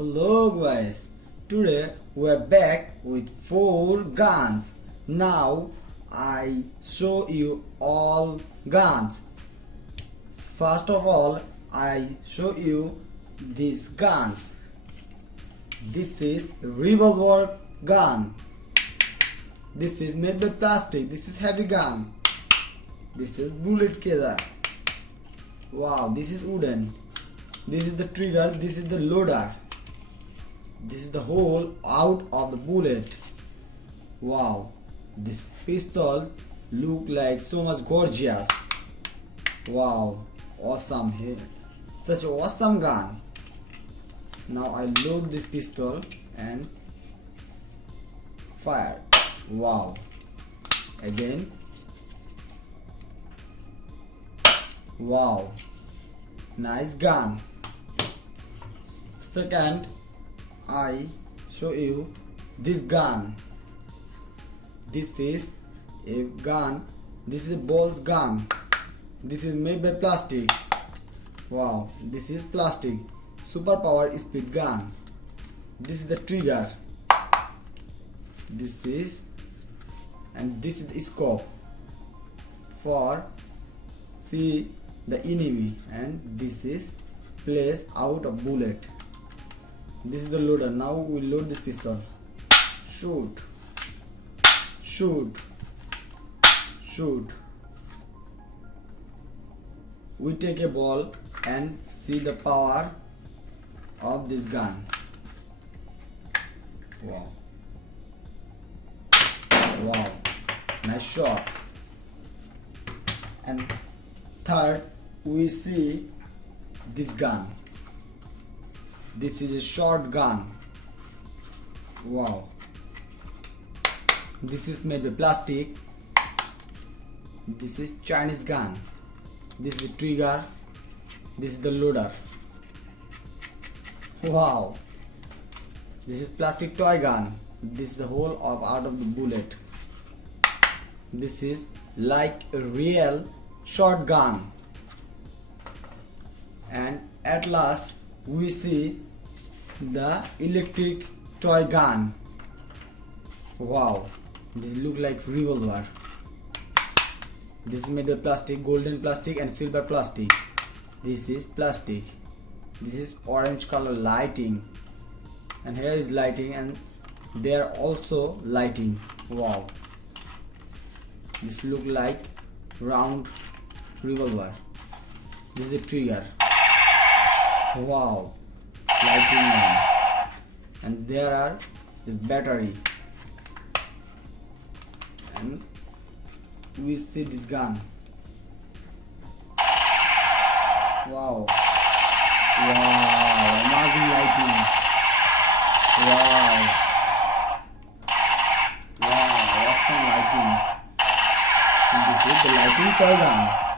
Hello guys, today we are back with 4 guns. Now I show you all guns. First of all, I show you these guns. This is revolver gun. This is made by plastic. This is heavy gun. This is bullet caser. Wow, this is wooden. This is the trigger. This is the loader. This is the hole out of the bullet. Wow, this pistol look like so much gorgeous. Wow, awesome here. Such an awesome gun. Now I load this pistol and fire. Wow. Again. Wow. Nice gun. Second, I show you this gun. This is a gun. This is a ball's gun. This is made by plastic. Wow, this is plastic. Superpower speed gun. This is the trigger. This is the scope for see the enemy, and this is place out a bullet. This is the loader. Now we load this pistol. Shoot. Shoot. Shoot. We take a ball and see the power of this gun. Wow. Wow. Nice shot. And third, we see this gun. This is a short gun. Wow. This is made by plastic. This is Chinese gun. This is the trigger. This is the loader. Wow. This is plastic toy gun. This is the hole out of the bullet. This is like a real shotgun. And at last we see the electric toy gun. Wow, this look like revolver. This is made of plastic, golden plastic and silver plastic. This is plastic. This is orange color lighting, and here is lighting, and there also lighting. Wow, this look like round revolver. This is a trigger. Wow, lighting on. And there are this battery, and we see this gun. Wow, wow, amazing lighting. Wow, wow, awesome lighting. And this is the lighting toy gun.